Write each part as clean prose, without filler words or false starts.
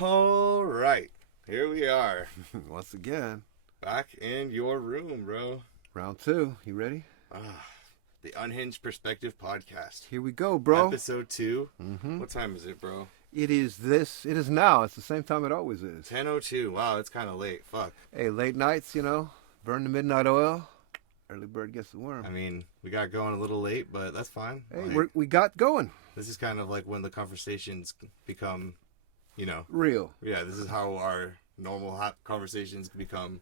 All right, here we are, Once again, back in your room, bro. round two. You ready? Ah, the Unhinged Perspective Podcast, Here we go, bro. episode 2. Mm-hmm. What time is it, bro? It is now. It's the same time it always is. 10:02. Wow, it's kind of late. Fuck. Hey, late nights, burn the midnight oil. Early bird gets the worm. I mean, we got going a little late, but that's fine. Hey, Like, we got going. this is kind of like when the conversations become, Real. yeah, this is how our normal hot conversations become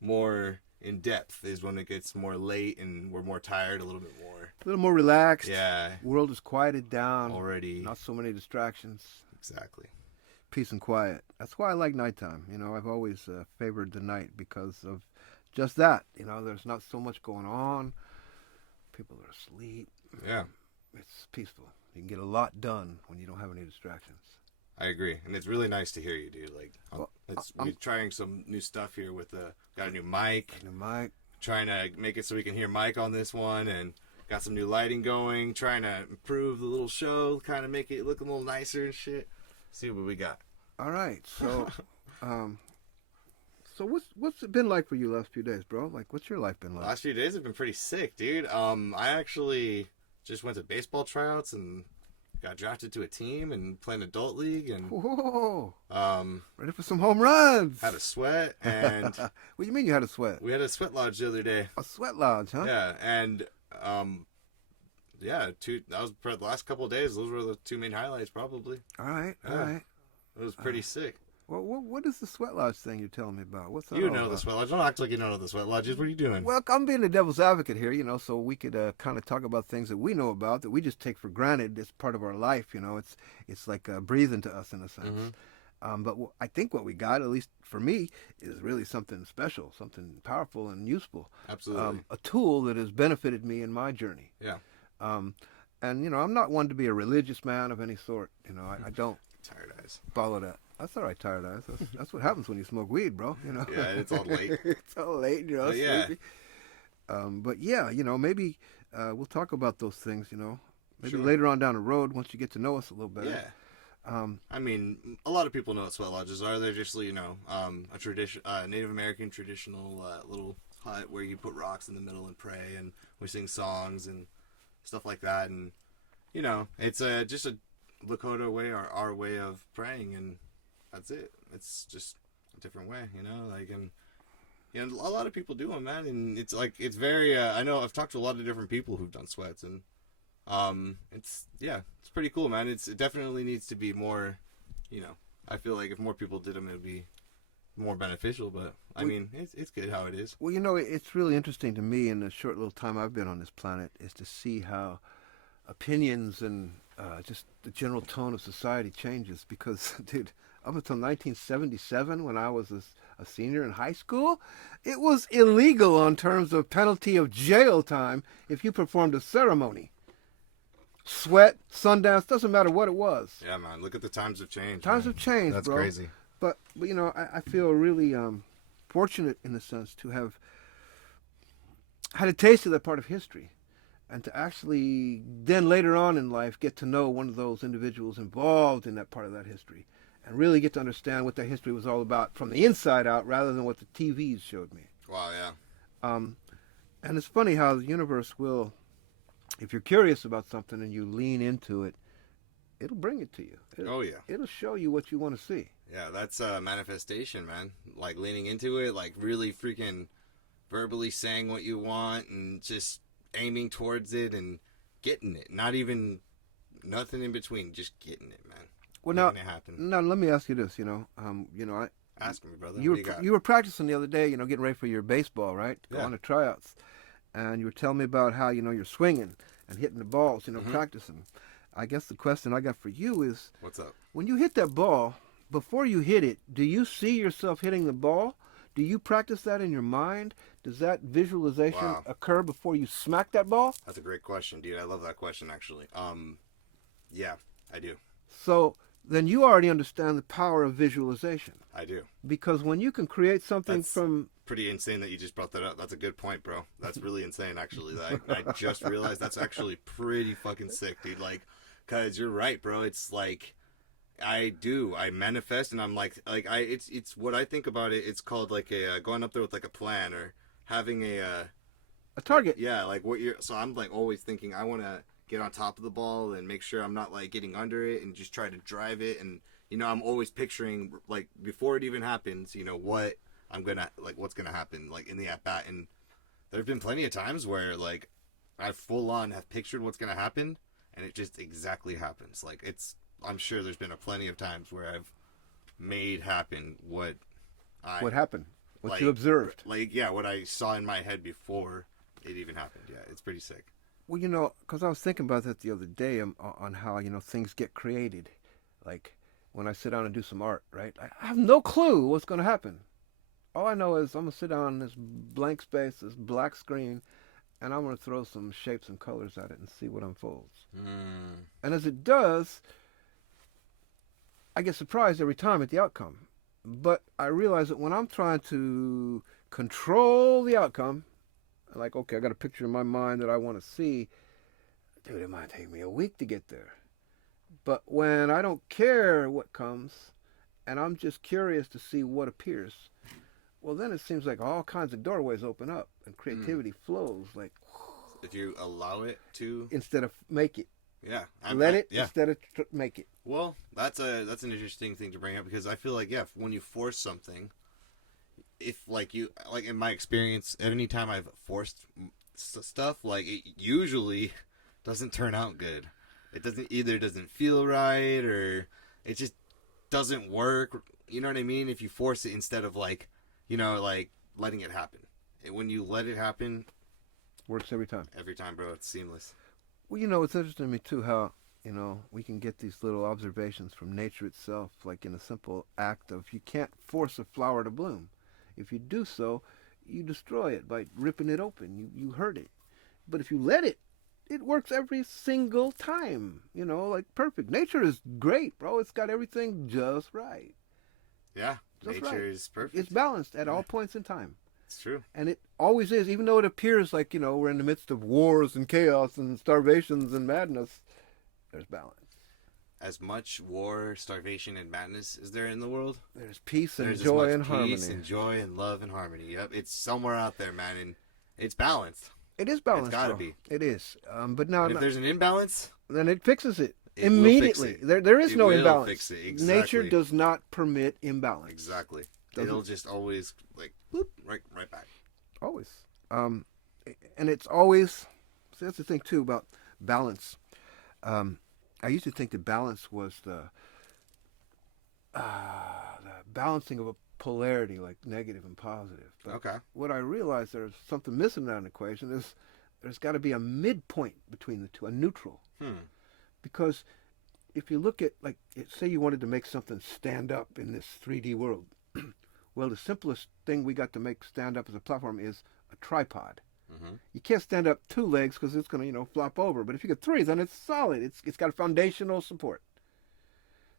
more in depth, is when it gets more late and we're more tired, a little bit more. A little more relaxed. Yeah, World is quieted down. already. Not so many distractions. Exactly. Peace and quiet. That's why I like nighttime. I've always favored the night because of just that. There's not so much going on. People are asleep. Yeah, It's peaceful. You can get a lot done when you don't have any distractions. I agree, and it's really nice to hear you, dude. Like, Well, we're trying some new stuff here with got a new mic, And Mike, trying to make it so we can hear Mike on this one, and got some new lighting going, trying to improve the little show, kind of make it look a little nicer and shit. See what we got. all right. So, so what's it been like for you last few days, bro? Like, what's your life been like? Last few days have been pretty sick, dude. I actually just went to baseball tryouts and got drafted to a team and played an adult league, and Whoa! um, Ready for some home runs? had a sweat, and What do you mean you had a sweat? we had a sweat lodge the other day. A sweat lodge, huh? Yeah, and that was for the last couple of days. Those were the two main highlights, probably. All right, all Yeah. right. It was pretty sick. Well, what is the sweat lodge thing you're telling me about? What's that You all know the about? sweat lodge. Don't act like you don't know the sweat lodges. What are you doing? Well, I'm being the devil's advocate here, so we could kind of talk about things that we know about that we just take for granted. It's part of our life, It's like breathing to us in a sense. But I think what we got, at least for me, is really something special, something powerful and useful. Absolutely. A tool that has benefited me in my journey. Yeah. And I'm not one to be a religious man of any sort. I don't Tired eyes. follow that. That's all right, tired eyes. That's what happens when you smoke weed, bro. Yeah, it's all late. It's all late, But yeah. sleepy. But yeah, maybe we'll talk about those things, maybe Sure. later on down the road once you get to know us a little better. Yeah. I mean, a lot of people know what sweat lodges are. They're just, a tradition, Native American traditional little hut where you put rocks in the middle and pray, and we sing songs and stuff like that. And it's just a Lakota way, or our way of praying, and that's it. It's just a different way, and a lot of people do them, man. And it's very. I know I've talked to a lot of different people who've done sweats, and it's pretty cool, man. It definitely needs to be more. I feel like if more people did them, it would be more beneficial. But I mean, it's good how it is. Well, it's really interesting to me in the short little time I've been on this planet is to see how opinions and just the general tone of society changes. Because, dude, up until 1977, when I was a senior in high school, it was illegal on terms of penalty of jail time if you performed a ceremony. Sweat, sundance, doesn't matter what it was. Yeah, man. Look at the times have changed. Times man. have changed, That's bro. crazy. But I feel really fortunate in a sense to have had a taste of that part of history, and to actually then later on in life get to know one of those individuals involved in that part of that history, and really get to understand what that history was all about from the inside out rather than what the TVs showed me. Wow, yeah. And it's funny how the universe will, if you're curious about something and you lean into it, it'll bring it to you. Oh, yeah. It'll show you what you want to see. Yeah, that's a manifestation, man. Like, leaning into it, like, really freaking verbally saying what you want and just aiming towards it and getting it. Not even, nothing in between, just getting it, man. Well, Making it happen. now let me ask you this. Ask me, brother. You what do you got? were practicing the other day, getting ready for your baseball, right? Yeah. Going to tryouts, and you were telling me about how you're swinging and hitting the balls, practicing. I guess the question I got for you is, What's up? when you hit that ball, before you hit it, do you see yourself hitting the ball? Do you practice that in your mind? Does that visualization Wow. occur before you smack that ball? That's a great question, dude. I love that question, actually. Yeah, I do. So then you already understand the power of visualization. I do. Because when you can create something That's from... pretty insane that you just brought that up. That's a good point, bro. That's really insane, actually. I just realized that's actually pretty fucking sick, dude. Like, because you're right, bro. It's like, I do. I manifest, and I'm like it's what I think about it. It's called like a going up there with like a plan or having A target. yeah, like what you're. So I'm like always thinking I want to get on top of the ball and make sure I'm not like getting under it and just try to drive it. And I'm always picturing like before it even happens. What I'm gonna like what's gonna happen like in the at bat. And there have been plenty of times where like I full on have pictured what's gonna happen, and it just exactly happens. Like it's. I'm sure there's been a plenty of times where I've made happen What happened? What like, you observed? like yeah, what I saw in my head before it even happened. Yeah, it's pretty sick. Well, because I was thinking about that the other day on how things get created. Like when I sit down and do some art, right? I have no clue what's going to happen. All I know is I'm gonna sit down in this blank space, this black screen, and I'm gonna throw some shapes and colors at it and see what unfolds. And as it does, I get surprised every time at the outcome. But I realize that when I'm trying to control the outcome, like, okay, I got a picture in my mind that I want to see, dude, it might take me a week to get there. But when I don't care what comes, and I'm just curious to see what appears, well, then it seems like all kinds of doorways open up and creativity flows like If you allow it to, instead of make it. yeah, yeah. Instead of make it. Well, that's an interesting thing to bring up because I feel like when you force something, if like in my experience, any time I've forced stuff, like it usually doesn't turn out good. It doesn't feel right or it just doesn't work. You know what I mean? If you force it instead of like letting it happen. When you let it happen, Works every time. every time, bro, it's seamless. Well, it's interesting to me too how we can get these little observations from nature itself, like in a simple act of you can't force a flower to bloom. If you do so, you destroy it by ripping it open. You hurt it. But if you let it, it works every single time. Like perfect. Nature is great, bro. It's got everything just right. Yeah, Just nature right. is perfect. It's balanced at all points in time. It's true. And it always is, even though it appears like, we're in the midst of wars and chaos and starvations and madness, there's balance. As much war, starvation, and madness is there in the world, There's peace and there's joy as and much harmony. peace and joy and love and harmony. Yep, it's somewhere out there, man, and it's balanced. It is balanced. It's gotta bro. be. It is. But now, And if there's an imbalance, then it fixes it it will immediately. fix it. There is It no will imbalance. fix it. Exactly. Nature does not permit imbalance. Exactly. Doesn't- It'll just always like whoop, right back. Always. And it's always. See, that's the thing too about balance. I used to think that balance was the balancing of a polarity, like negative and positive. But Okay. what I realized there's something missing in that equation is there's got to be a midpoint between the two, a neutral. Because if you look at, like, say you wanted to make something stand up in this 3D world, well, the simplest thing we got to make stand up as a platform is a tripod. You can't stand up two legs because it's going to, flop over. But if you get three, then it's solid. It's got a foundational support.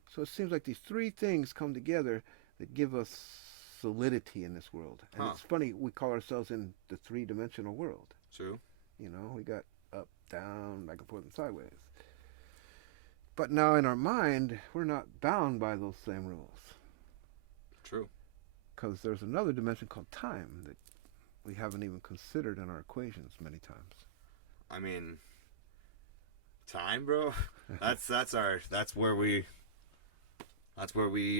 So it seems like these three things come together that give us solidity in this world. And it's funny, we call ourselves in the three-dimensional world. True. We got up, down, back and forth, and sideways. But now in our mind, we're not bound by those same rules. True. Because there's another dimension called time that we haven't even considered in our equations many times. I mean, time, bro. That's where we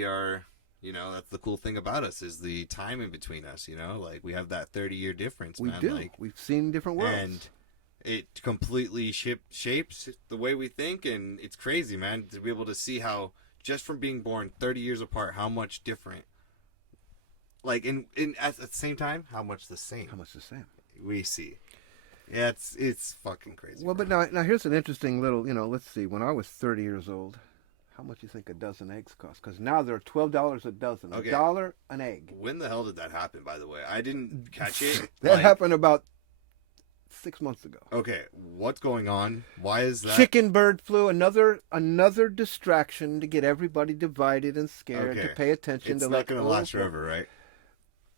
are. That's the cool thing about us is the time in between us. Like we have that 30-year difference. We man. do. Like, We've seen different worlds. and it completely shapes the way we think, and it's crazy, man, to be able to see how just from being born 30 years apart, how much different. Like at the same time, how much the same. How much the same? We see. Yeah, it's fucking crazy. Well, bro. but now here's an interesting little, let's see. When I was 30 years old, how much do you think a dozen eggs cost? Because now they're $12 a dozen. Okay. $1 an egg. When the hell did that happen, by the way? I didn't catch it. That happened about 6 months ago. Okay, what's going on? Why is that? Chicken bird flu, another distraction to get everybody divided and scared to pay attention It's to not going to last forever, right?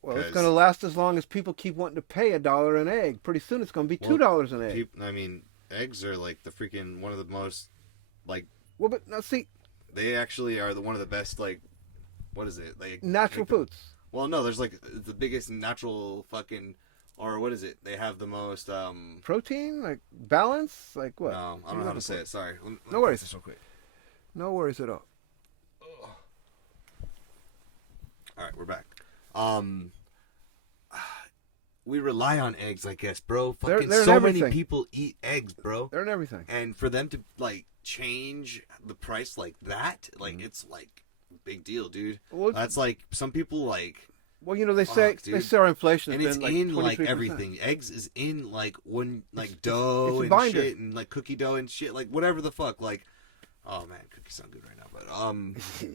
Well, it's going to last as long as people keep wanting to pay $1 an egg. Pretty soon it's going to be $2 an egg. I mean, eggs are like the freaking one of the most, like. Well, but now see, they actually are one of the best, like, what is it? Natural foods. Well, no, there's like the biggest natural fucking, or what is it? They have the most Protein, like balance, like what? no, I don't know how to say it. Sorry. Let No me worries. fix this real quick. No worries at all. All right, we're back. We rely on eggs, I guess, bro. Fucking they're in so many everything. people eat eggs, bro. They're in everything. And for them to like change the price like that, like it's like a big deal, dude. Well, That's like some people like, Well, they say Fuck, dude. they say our inflation and has it's been in like like 23%. everything. Eggs is in like one like It's dough a and binder. shit and like cookie dough and shit, like whatever the fuck. Like, oh man, cookies sound good right now, but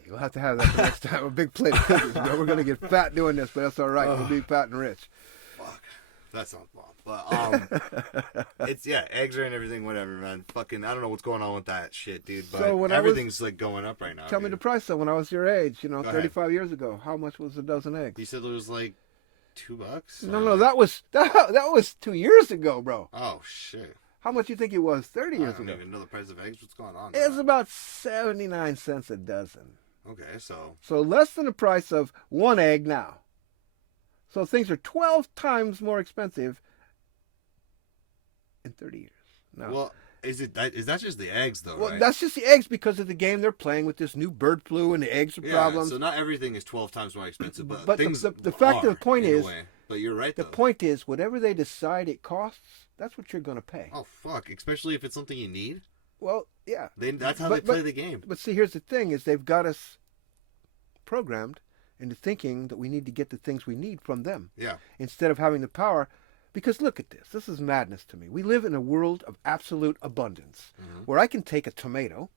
We'll have to have that the next time. A big plate of cookies. We're gonna get fat doing this, but that's all right. We'll be fat and rich. fuck, that sounds bomb. But it's eggs are in everything, whatever, man. Fucking, I don't know what's going on with that shit, dude. But So when I was- everything's like going up right now. Tell me dude. the price though. When I was your age, ahead. 35 years ago, how much was a dozen eggs? You said it was like $2. No, that was 2 years ago, bro. Oh shit! How much you think it was 30 I years don't ago? even know the price of eggs. What's going on? It's about 79 cents a dozen. Okay, so So less than the price of one egg now. So things are 12 times more expensive in 30 years. Now, well, is that just the eggs though? well, right? that's just the eggs because of the game they're playing with this new bird flu and the eggs are problems. So not everything is 12 times more expensive, but, But things the fact of the are, point in a is- way. But you're right The though. point is, whatever they decide it costs, that's what you're going to pay. Oh fuck! Especially if it's something you need. Well, yeah. That's how But- they play the game. But see, here's the thing: is they've got us programmed into thinking that we need to get the things we need from them Yeah. instead of having the power. Because look at this. This is madness to me. We live in a world of absolute abundance where I can take a tomato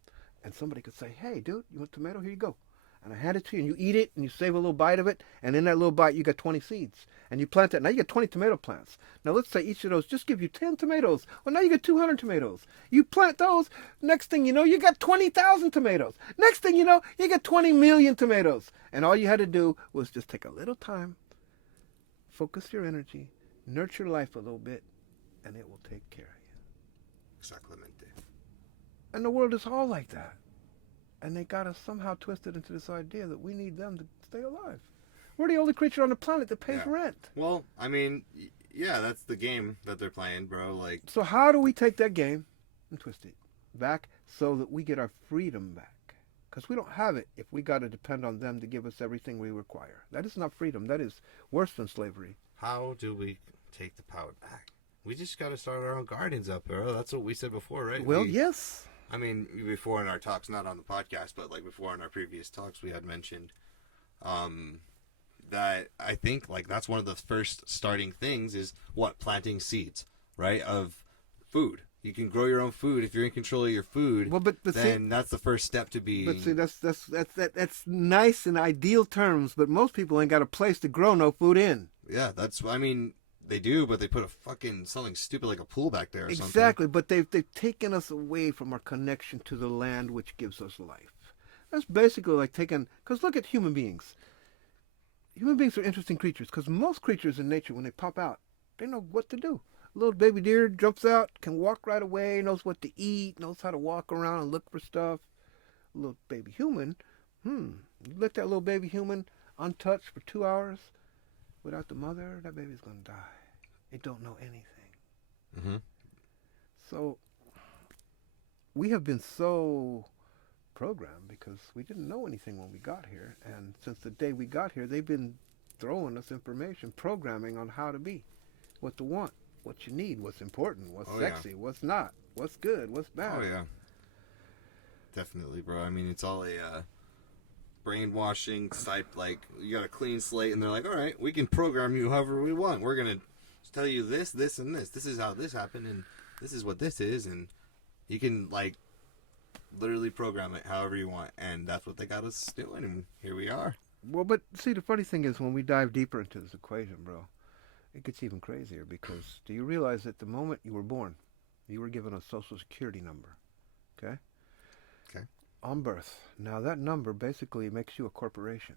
and somebody could say, hey, dude, you want a tomato? Here you go. And I hand it to you and you eat it and you save a little bite of it. And in that little bite, you got 20 seeds. And you plant that. Now you got 20 tomato plants. Now let's say each of those just give you 10 tomatoes. Well, now you got 200 tomatoes. You plant those. Next thing you know, you got 20,000 tomatoes. Next thing you know, you got 20 million tomatoes. And all you had to do was just take a little time, focus your energy, nurture life a little bit, and it will take care of you. Exactamente. And the world is all like that. And they got us somehow twisted into this idea that we need them to stay alive. We're the only creature on the planet that pays Yeah. rent. Well, I mean, yeah, that's the game that they're playing, bro. Like, So how do we take that game and twist it back so that we get our freedom back? Because we don't have it if we got to depend on them to give us everything we require. That is not freedom. That is worse than slavery. how do we take the power back? We just got to start our own guardians up, bro. That's what we said before, right? Well, yes. I mean, before in our talks, not on the podcast, but like before in our previous talks, we had mentioned that I think like that's one of the first starting things is what? Planting seeds, right? Of food. You can grow your own food if you're in control of your food. Well, but see, then that's the first step to be. But see, that's nice in ideal terms. But most people ain't got a place to grow no food in. Yeah, that's. I mean, they do, but they put a fucking something stupid like a pool back there or something. Exactly, but they've taken us away from our connection to the land which gives us life. That's basically like taking, because look at human beings. Human beings are interesting creatures, because most creatures in nature, when they pop out, they know what to do. A little baby deer jumps out, can walk right away, knows what to eat, knows how to walk around and look for stuff. A little baby human, you let that little baby human untouched for 2 hours without the mother, that baby's going to die. It don't know anything. Mm-hmm. So we have been so programmed because we didn't know anything when we got here. And since the day we got here, they've been throwing us information, programming on how to be, what to want, what you need, what's important, what's sexy, what's not, what's good, what's bad. Oh, yeah. Definitely, bro. I mean, it's all a brainwashing type, like, you got a clean slate, and they're like, all right, we can program you however we want. We're going to tell you this, this, and this. This is how this happened, and this is what this is, and you can, like, literally program it however you want, and that's what they got us doing, and here we are. Well, but see, the funny thing is when we dive deeper into this equation, bro, it gets even crazier because do you realize that the moment you were born, you were given a social security number, okay? Okay. On birth. Now that number basically makes you a corporation.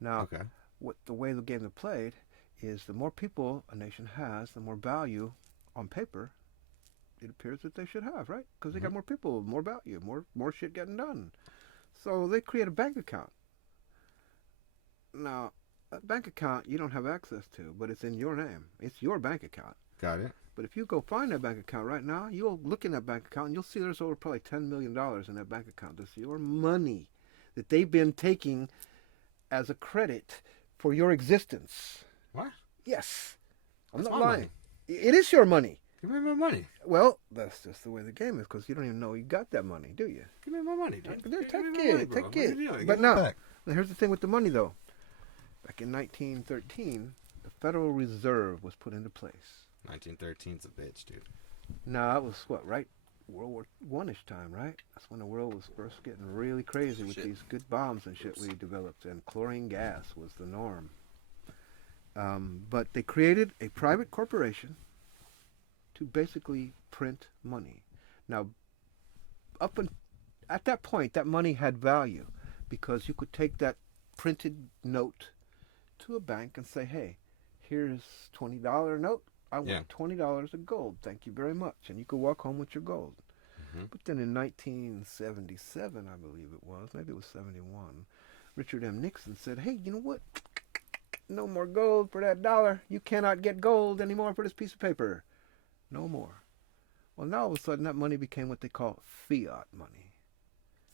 Now, Okay. what the way the game is played is the more people a nation has, the more value on paper it appears that they should have, right? Because they got more people, more value, more shit getting done. So they create a bank account. Now, a bank account you don't have access to, but it's in your name. It's your bank account. Got it. But if you go find that bank account right now, you'll look in that bank account and you'll see there's over probably $10 million in that bank account. That's your money that they've been taking as a credit for your existence. What? Yes. I'm That's not my lying. money. It is your money. Give me my money. Well, that's just the way the game is because you don't even know you got that money, do you? Give me my money, dude. Take Give me my money, it. bro. Take What are it. you doing? But Give me now, it back. here's the thing with the money, though. Back in 1913, the Federal Reserve was put into place. 1913's a bitch, dude. Now, that was what, right? World War One-ish time, right? That's when the world was first getting really crazy with Shit. these good bombs and shit Oops. we developed, and chlorine gas was the norm. But they created a private corporation to basically print money. Now, at that point, that money had value because you could take that printed note to a bank and say, hey, here's $20 note. I want $20 of gold. Thank you very much. And you could walk home with your gold. Mm-hmm. But then in 1977, I believe it was, maybe it was 71, Richard M. Nixon said, hey, you know what? No more gold for that dollar. You cannot get gold anymore for this piece of paper. No more. Well, now all of a sudden that money became what they call fiat money.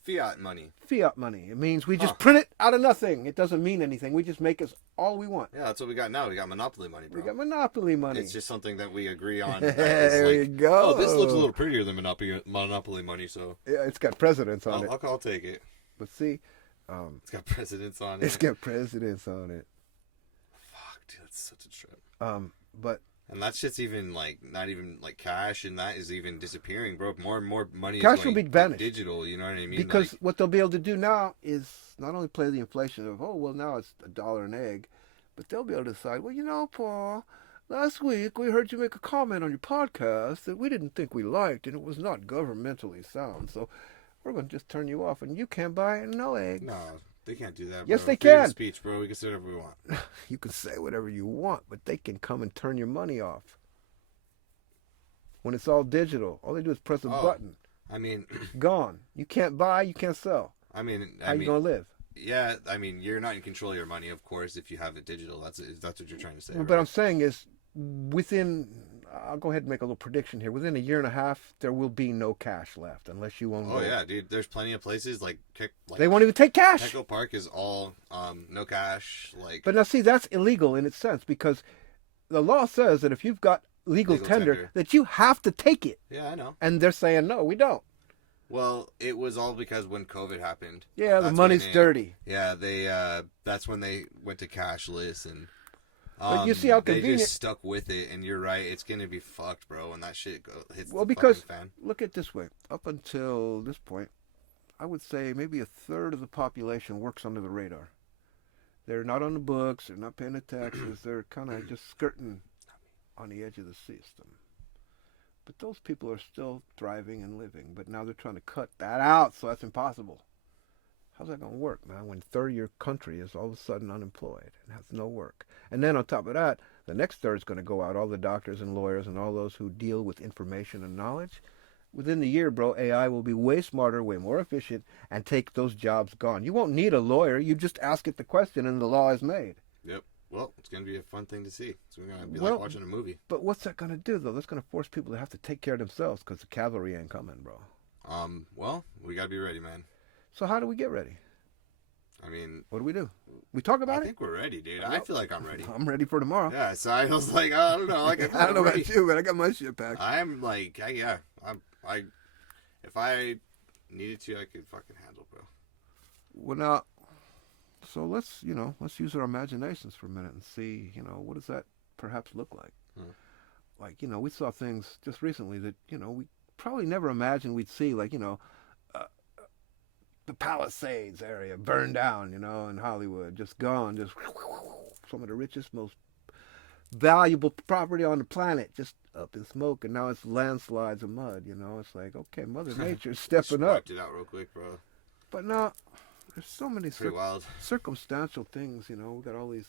Fiat money. Fiat money. It means we just print it out of nothing. It doesn't mean anything. We just make us all we want. Yeah, that's what we got now. We got monopoly money, bro. We got monopoly money. It's just something that we agree on. There you go. Oh, this looks a little prettier than monopoly money, so Yeah, it's got presidents on it. I'll take it. But see, It's got presidents on it. it's got presidents on it. Fuck, dude, that's such a trip. But And that shit's even like not even like cash, and that is even disappearing, bro. More and more money Cash is will going be vanished. digital. You know what I mean? because Like, what they'll be able to do now is not only play the inflation of, oh, well, now it's $1 an egg, but they'll be able to decide, well, you know, Paul, last week we heard you make a comment on your podcast that we didn't think we liked, and it was not governmentally sound. So we're going to just turn you off, and you can't buy no eggs. no, they can't do that. Yes, bro. they Freedom can. of speech, bro. We can say whatever we want. You can say whatever you want, but they can come and turn your money off. When it's all digital, all they do is press a button. I mean, Gone. You can't buy, you can't sell. I mean, How you going to live? yeah. I mean, you're not in control of your money, of course, if you have it digital. That's what you're trying to say. But right? I'm saying is, I'll go ahead and make a little prediction here. Within a year and a half, there will be no cash left unless you own Oh gold. yeah, dude. There's plenty of places like They won't even take cash. Echo Park is all no cash. Like, But now, see, that's illegal in its sense because the law says that if you've got legal tender, that you have to take it. yeah, I know. And they're saying, no, we don't. Well, it was all because when COVID happened. Yeah, the that's money's when dirty. Yeah, they. That's when they went to cashless, and But you see how they convenient. just stuck with it. And you're right, it's gonna be fucked, bro, when that shit hits Well, the because fucking fan. look at it this way. Up until this point, I would say maybe a third of the population works under the radar. They're not on the books. They're not paying the taxes. They're kind of just skirting on the edge of the system. But those people are still thriving and living. But now they're trying to cut that out, so that's impossible. How's that going to work, man, when a third of your country is all of a sudden unemployed and has no work? And then on top of that, the next third is going to go out, all the doctors and lawyers and all those who deal with information and knowledge. Within the year, bro, AI will be way smarter, way more efficient, and take those jobs gone. You won't need a lawyer. You just ask it the question, and the law is made. Yep. Well, it's gonna be a fun thing to see. It's gonna be Well, like watching a movie. But what's that going to do, though? That's going to force people to have to take care of themselves because the cavalry ain't coming, bro. Well, we gotta be ready, man. So how do we get ready? I mean, What do? We talk about I it? think we're ready, dude. I feel like I'm ready. I'm ready for tomorrow. Yeah, so I was like, I don't know, like I don't know ready. about you, but I got my shit packed. I'm like, if I needed to, I could fucking handle, bro. Well, now, so let's use our imaginations for a minute and see, what does that perhaps look like? Like, we saw things just recently that, we probably never imagined we'd see, like, the Palisades area burned down, in Hollywood, just gone, just some of the richest, most valuable property on the planet, just up in smoke, and now it's landslides of mud, It's like, okay, Mother Nature's stepping up. Wiped it out real quick, bro. But now, there's so many Pretty wild. circumstantial things, we got all these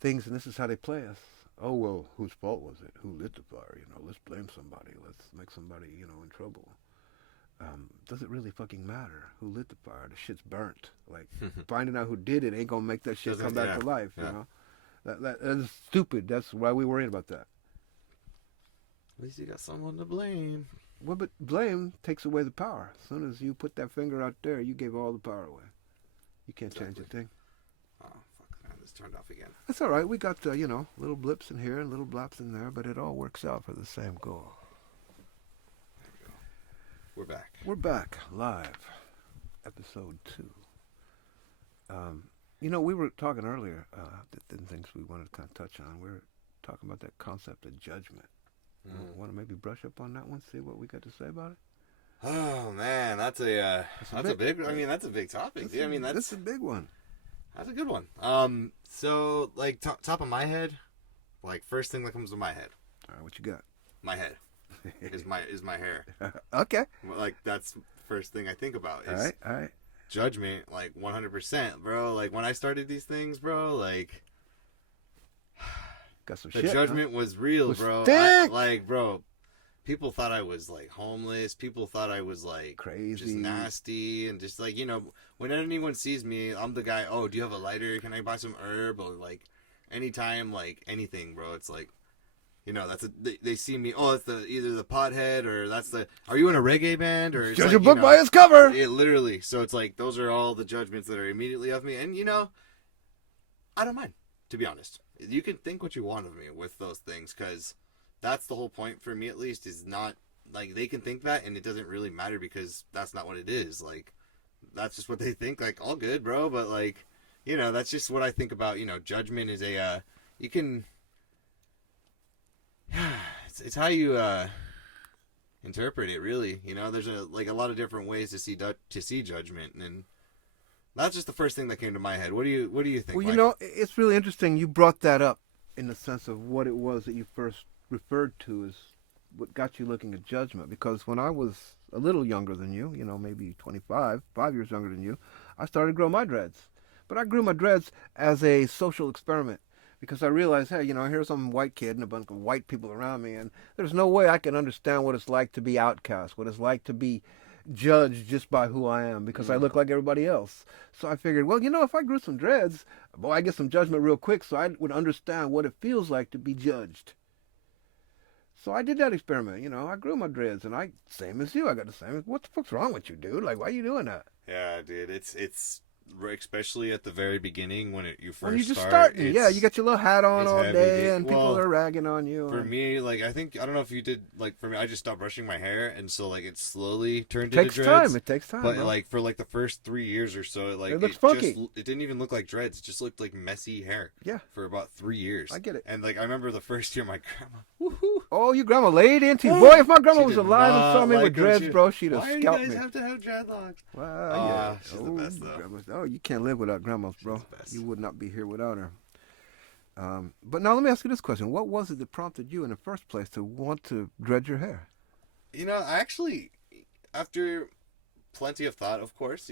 things, and this is how they play us. Oh, well, whose fault was it? Who lit the fire? Let's blame somebody. Let's make somebody, in trouble. does it really fucking matter who lit the fire? The shit's burnt. Like, finding out who did it ain't gonna make that shit come back to life, you know? That is stupid. That's why we worried about that. At least you got someone to blame. Well, but blame takes away the power. As soon as you put that finger out there, you gave all the power away. You can't change a thing. Oh, fuck, man, this turned off again. That's all right. We got, little blips in here and little blops in there, but it all works out for the same goal. There we go. We're back. We're back, live. Episode 2. We were talking earlier, the things we wanted to kind of touch on. We were talking about that concept of judgment. Want to maybe brush up on that one, see what we got to say about it? Oh man, that's a big. I mean, that's a big topic. That's a big one. That's a good one. So like top of my head, like first thing that comes to my head. All right, what you got? My head is my hair. Okay. Like that's the first thing I think about. Is all right. Judgment, like 100%, bro. Like when I started these things, bro, like. Got some the shit, judgment was real, bro. Bro, people thought I was like homeless. People thought I was like crazy, just nasty, and just like when anyone sees me, I'm the guy. Oh, do you have a lighter? Can I buy some herb? Or like anytime, like anything, bro. It's like they see me. Oh, it's either the pothead or that's the. Are you in a reggae band or judge a book by its cover? It literally. So it's like those are all the judgments that are immediately of me, and I don't mind, to be honest. You can think what you want of me with those things, because that's the whole point for me, at least, is not like they can think that and it doesn't really matter because that's not what it is. Like that's just what they think. Like all good, bro, but like that's just what I think about. Judgment is a you can it's how you interpret it, really. There's a lot of different ways to see judgment, and that's just the first thing that came to my head. What do you think? Well, Mike? it's really interesting you brought that up in the sense of what it was that you first referred to as what got you looking at judgment. Because when I was a little younger than you, maybe 5 years younger than you, I started to grow my dreads. But I grew my dreads as a social experiment because I realized, hey, here's some white kid and a bunch of white people around me, and there's no way I can understand what it's like to be outcast, what it's like to be judged just by who I am because I look like everybody else. So I figured, well, if I grew some dreads, boy, I get some judgment real quick, so I would understand what it feels like to be judged. So I did that experiment. I grew my dreads, and same as you, I got the same. What the fuck's wrong with you, dude? Like, why are you doing that? Yeah, dude, it's especially at the very beginning when you first when you just start. Starting, yeah, you got your little hat on all heavy, day, and people are ragging on you. For me, like I don't know if you did. Like for me, I just stopped brushing my hair, and so like it slowly turned into dreads. It takes time. But bro. like for like the first 3 years or so, like it looks funky. It didn't even look like dreads. It just looked like messy hair. Yeah. For about 3 years. I get it. And like I remember the first year, my grandma. Woohoo! Oh, your grandma laid into you, boy. If my grandma was alive and saw me with dreads, bro, she'd have scalped me. Why do you guys have to have dreadlocks? Well, yeah. She's the best though. Oh, you can't live without grandmas, bro. You would not be here without her. But now let me ask you this question. What was it that prompted you in the first place to want to dread your hair? I actually, after plenty of thought, of course,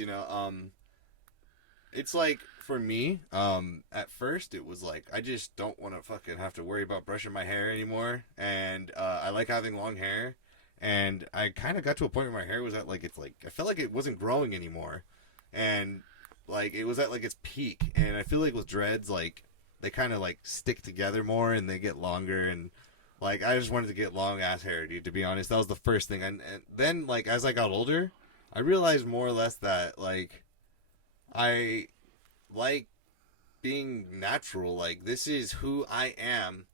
it's like, for me, at first it was like, I just don't want to fucking have to worry about brushing my hair anymore. And I like having long hair. And I kind of got to a point where my hair was at I felt like it wasn't growing anymore. And like it was at like its peak, and I feel like with dreads, like they kind of like stick together more and they get longer, and like I just wanted to get long ass hair, dude. To be honest, that was the first thing, and then like as I got older, I realized more or less that like I like being natural. Like this is who I am.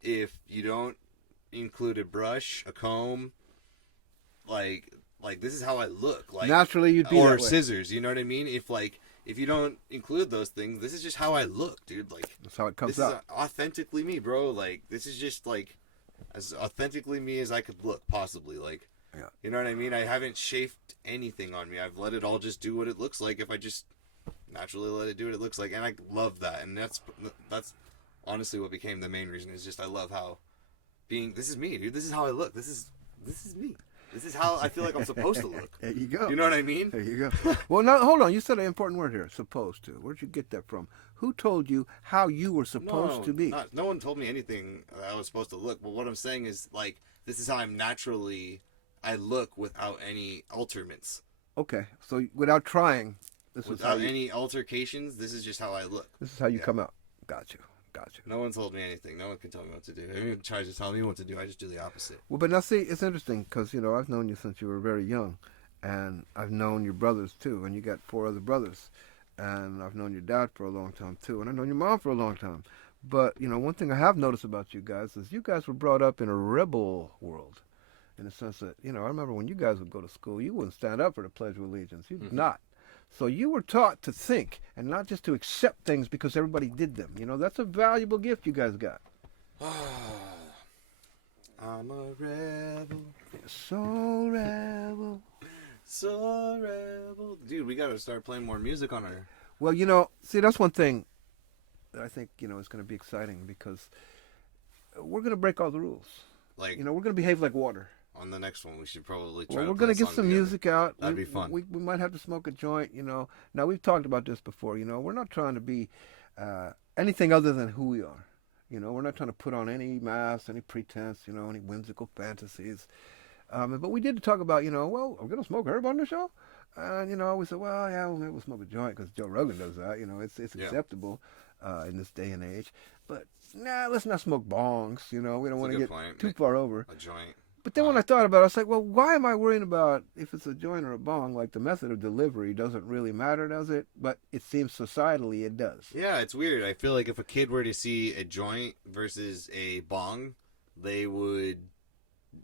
If you don't include a brush, a comb, like this is how I look. Like naturally, you'd be or that way. Scissors. You know what I mean? If you don't include those things, this is just how I look, dude. Like that's how it comes out. This is authentically me, bro. Like this is just like as authentically me as I could look, possibly. Like, yeah. You know what I mean? I haven't chafed anything on me. I've let it all just do what it looks like. If I just naturally let it do what it looks like, and I love that. And that's honestly what became the main reason. Is just I love how this is me, dude. This is how I look. This is me. This is how I feel like I'm supposed to look. There you go. You know what I mean? There you go. Well, now, hold on. You said an important word here, supposed to. Where'd you get that from? Who told you how you were supposed to be? No one told me anything that I was supposed to look. But what I'm saying is, like, this is how I'm naturally I look without any alterments. Okay, so without trying, this is how Without you, any altercations, this is just how I look. this is how you Yeah. come out. Got you. Got you. No one told me anything. No one can tell me what to do. If anyone tries to tell me what to do, I just do the opposite. Well, but now see, it's interesting because I've known you since you were very young, and I've known your brothers too, and you got 4 other brothers, and I've known your dad for a long time too, and I've known your mom for a long time. But one thing I have noticed about you guys is you guys were brought up in a rebel world, in the sense that I remember when you guys would go to school, you wouldn't stand up for the Pledge of Allegiance. You'd not. So you were taught to think and not just to accept things because everybody did them. That's a valuable gift you guys got. I'm a rebel. So rebel. So rebel. Dude, we gotta start playing more music on our... Well, see, that's one thing that I think, is going to be exciting because we're going to break all the rules. Like, we're going to behave like water. on the next one, we should probably try Well, to we're play going to a get song some together. music out. That'd be fun. We might have to smoke a joint, Now, we've talked about this before, We're not trying to be anything other than who we are. We're not trying to put on any mask, any pretense, any whimsical fantasies. But we did talk about, well, are we going to smoke herb on the show? And, we said, well, yeah, maybe we'll smoke a joint because Joe Rogan does that. It's Yeah. acceptable in this day and age. But, let's not smoke bongs. We don't That's a want to good get point. too far over. A joint. But then when I thought about it, I was like, well, why am I worrying about if it's a joint or a bong? Like, the method of delivery doesn't really matter, does it? But it seems societally it does. Yeah, it's weird. I feel like if a kid were to see a joint versus a bong, they would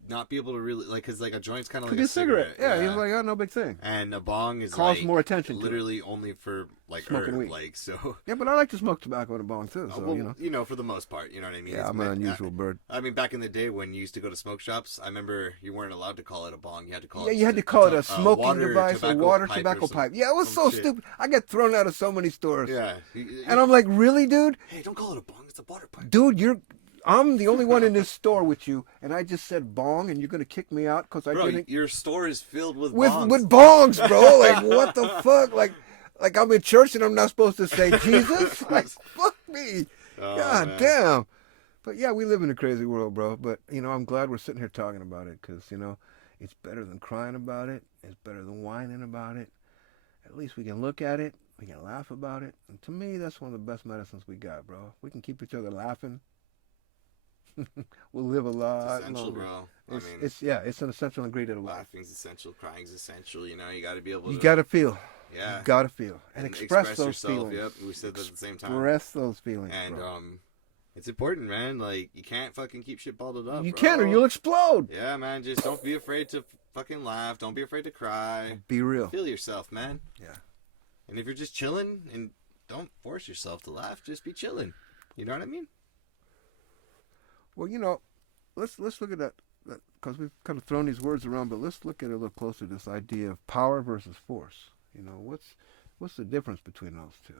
not be able to really, like, because, like, a joint's kind of Could like be a cigarette. Yeah, he's like, oh, no big thing. And a bong is Calls like more attention to it. literally only for like Smoking herb, weed. like so. Yeah, but I like to smoke tobacco in a bong too, so, well, for the most part, you know what I mean. Yeah, It's I'm an meant- unusual bird. I mean, back in the day when you used to go to smoke shops, I remember you weren't allowed to call it a bong. You had to call Yeah, it. you had to call it a smoking water device, a water tobacco or some- pipe. Yeah, it was so some shit. stupid. I get thrown out of so many stores. Yeah, And I'm like, really, dude? hey, don't call it a bong. It's a water pipe. Dude, I'm the only one in this store with you, and I just said bong, and you're going to kick me out because I Bro, didn't... your store is filled with With bongs. bongs, bro. Like, what the fuck? Like I'm in church and I'm not supposed to say Jesus? Like, fuck me. Oh, God man. damn. But yeah, we live in a crazy world, bro. But, I'm glad we're sitting here talking about it because, it's better than crying about it. It's better than whining about it. At least we can look at it. We can laugh about it. And to me, that's one of the best medicines we got, bro. We can keep each other laughing. We'll live a lot It's essential, longer. bro. It's an essential ingredient of life. Laughing's essential. Crying's essential. You got to be able to. You got to feel. Yeah. You got to feel. And express those yourself. feelings. Yep, we said that at the same time. Express those feelings, And bro. it's important, man. Like, you can't fucking keep shit bottled up. You bro. can or you'll explode. Yeah, man. Just don't be afraid to fucking laugh. Don't be afraid to cry. Be real. Feel yourself, man. Yeah. And if you're just chilling, and don't force yourself to laugh, just be chilling. You know what I mean? Well, let's look at that because we've kind of thrown these words around, but let's look at it a little closer. This idea of power versus force. What's the difference between those two?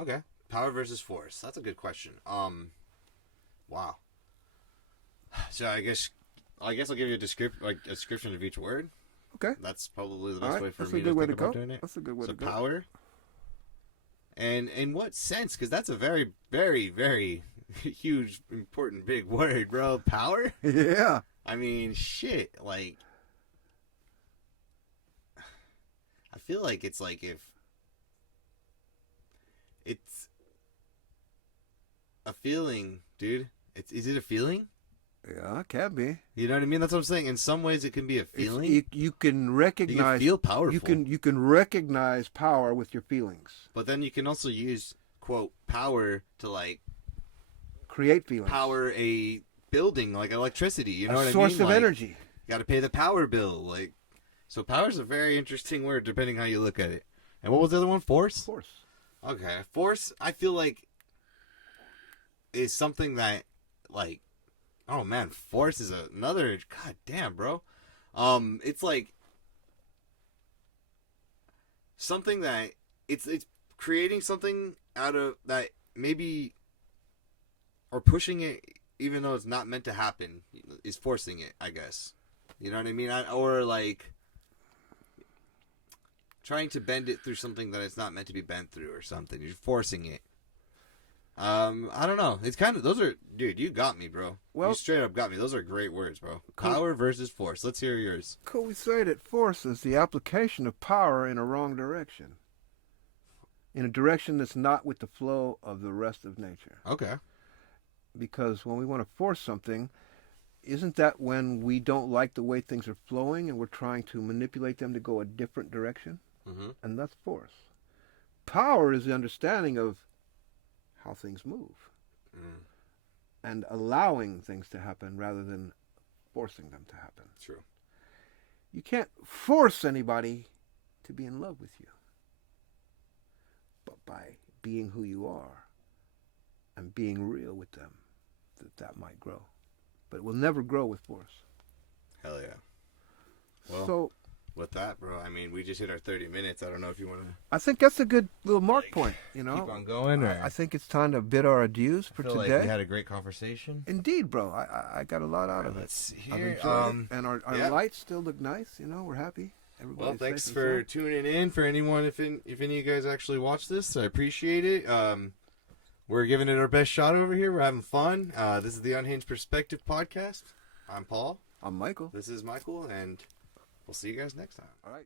Okay. Power versus force. That's a good question. Wow. So I guess I'll give you a description of each word. Okay. That's probably the All best right. way for That's me a to good way think to about go. doing it. That's a good way So to go. power. And in what sense? Because that's a very, very, very huge, important, big word, bro. Power? Yeah. I mean, shit. Like, I feel like it's like if it's a feeling, dude. Is it a feeling? Yeah, it can be. You know what I mean? That's what I'm saying. In some ways, it can be a feeling. You can You recognize. can feel powerful. You can recognize power with your feelings. But then you can also use, quote, power to, like, Create feelings. power a building, like electricity. You know what I mean? Source of Like, energy. You got to pay the power bill. Like, so power's a very interesting word, depending how you look at it. And what was the other one? Force? Force. Okay. Force, I feel like, is something that, like, oh man, force is another, god damn, bro. It's like something that it's creating something out of that maybe, or pushing it even though it's not meant to happen is forcing it, I guess. You know what I mean? Or like trying to bend it through something that it's not meant to be bent through or something. You're forcing it. I don't know. It's kind of those are, dude. You got me, bro. Well, you straight up got me. Those are great words, bro. Cool. Power versus force. Let's hear yours. Could we say that force is the application of power in a wrong direction? In a direction that's not with the flow of the rest of nature. Okay. Because when we want to force something, isn't that when we don't like the way things are flowing and we're trying to manipulate them to go a different direction? Mm-hmm. And that's force. Power is the understanding of how things move and allowing things to happen rather than forcing them to happen. True. You can't force anybody to be in love with you, but by being who you are and being real with them, that might grow. But it will never grow with force. Hell yeah. Well, So with that, bro, I mean, we just hit our 30 minutes. I don't know if you want to I think that's a good little mark point, you know. keep on going, or I think it's time to bid our adieus for I feel today. like we had a great conversation. Indeed, bro. I got a lot out of it. Let's see I've here. enjoyed it. And our yeah. lights still look nice, you know. We're happy. Well, Everybody's thanks safe for and sound. tuning in. For anyone, if any of you guys actually watch this, I appreciate it. We're giving it our best shot over here. We're having fun. This is the Unhinged Perspective podcast. I'm Paul. I'm Michael. This is Michael, and we'll see you guys next time. All right.